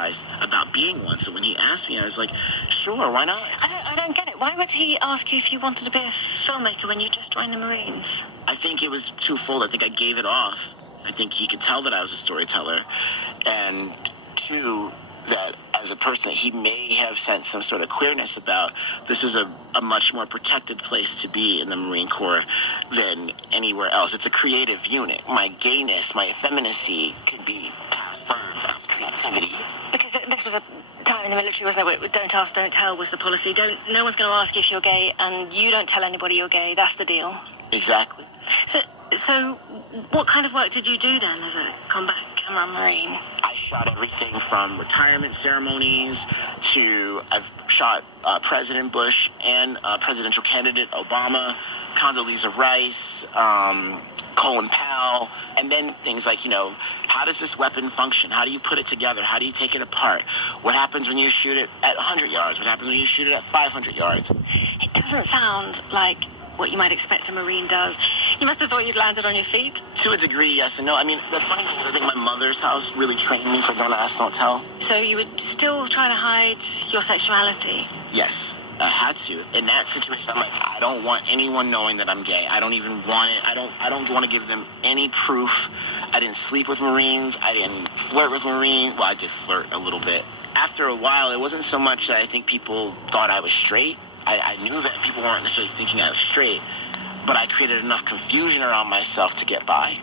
fantasized about being one. So when he asked me, I was like, sure, why not? I don't get it. Why would he ask you if you wanted to be a filmmaker when you just joined the Marines? I think it was twofold. I think I gave it off. I think he could tell that I was a storyteller. And two, that as a person, he may have sensed some sort of queerness about this is a much more protected place to be in the Marine Corps than anywhere else. It's a creative unit. My gayness, my effeminacy could be affirmed as creativity. Because this was a time in the military, wasn't it, where don't ask, don't tell was the policy. No one's going to ask you if you're gay, and you don't tell anybody you're gay. That's the deal. Exactly. So what kind of work did you do then as a combat camera Marine? I shot everything from retirement ceremonies to I've shot President Bush and presidential candidate Obama, Condoleezza Rice, Colin Powell, and then things like, how does this weapon function? How do you put it together? How do you take it apart? What happens when you shoot it at 100 yards? What happens when you shoot it at 500 yards? It doesn't sound like what you might expect a Marine does. You must have thought you'd landed on your feet. To a degree, yes and no. I mean, the funny thing is, I think my mother's house really trained me for don't ask, don't tell. So you were still trying to hide your sexuality? Yes, I had to. In that situation, I'm like, I don't want anyone knowing that I'm gay. I don't even want it. I don't want to give them any proof. I didn't sleep with Marines. I didn't flirt with Marines. Well, I did flirt a little bit. After a while, it wasn't so much that I think people thought I was straight. I knew that people weren't necessarily thinking I was straight, but I created enough confusion around myself to get by.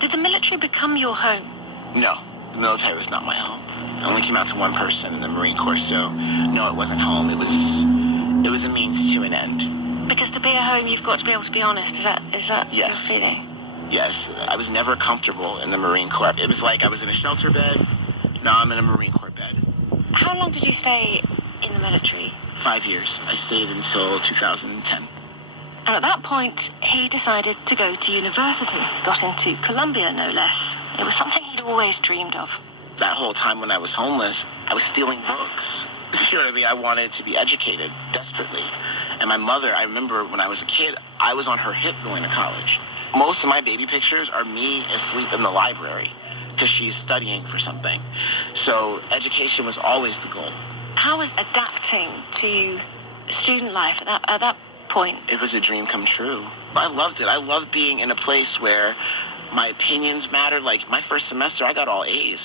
Did the military become your home? No, the military was not my home. I only came out to one person in the Marine Corps, so no, it wasn't home. It was a means to an end. Because to be a home, you've got to be able to be honest. Is that yes. your feeling? Yes, I was never comfortable in the Marine Corps. It was like I was in a shelter bed. Now I'm in a Marine Corps bed. How long did you stay in the military? 5 years. I stayed until 2010. And at that point, he decided to go to university. Got into Columbia, no less. It was something he'd always dreamed of. That whole time when I was homeless, I was stealing books. You know what I mean? I wanted to be educated desperately. And my mother, I remember when I was a kid, I was on her hip going to college. Most of my baby pictures are me asleep in the library because she's studying for something. So education was always the goal. How was adapting to student life at that point? It was a dream come true. I loved it. I loved being in a place where my opinions mattered. Like my first semester, I got all A's.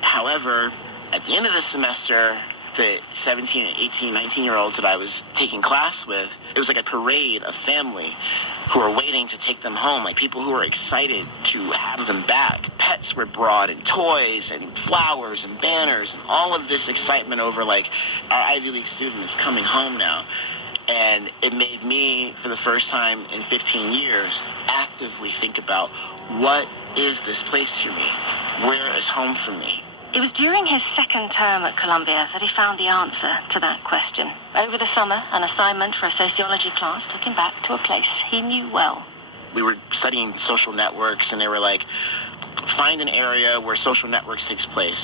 However, at the end of the semester, the 17, 18, 19-year-olds that I was taking class with, it was like a parade of family who were waiting to take them home, like people who were excited to have them back. Pets were brought and toys and flowers and banners and all of this excitement over like our Ivy League student is coming home now. And it made me, for the first time in 15 years, actively think about what is this place for me? Where is home for me? It was during his second term at Columbia that he found the answer to that question. Over the summer, an assignment for a sociology class took him back to a place he knew well. We were studying social networks, and they were like, find an area where social networks takes place.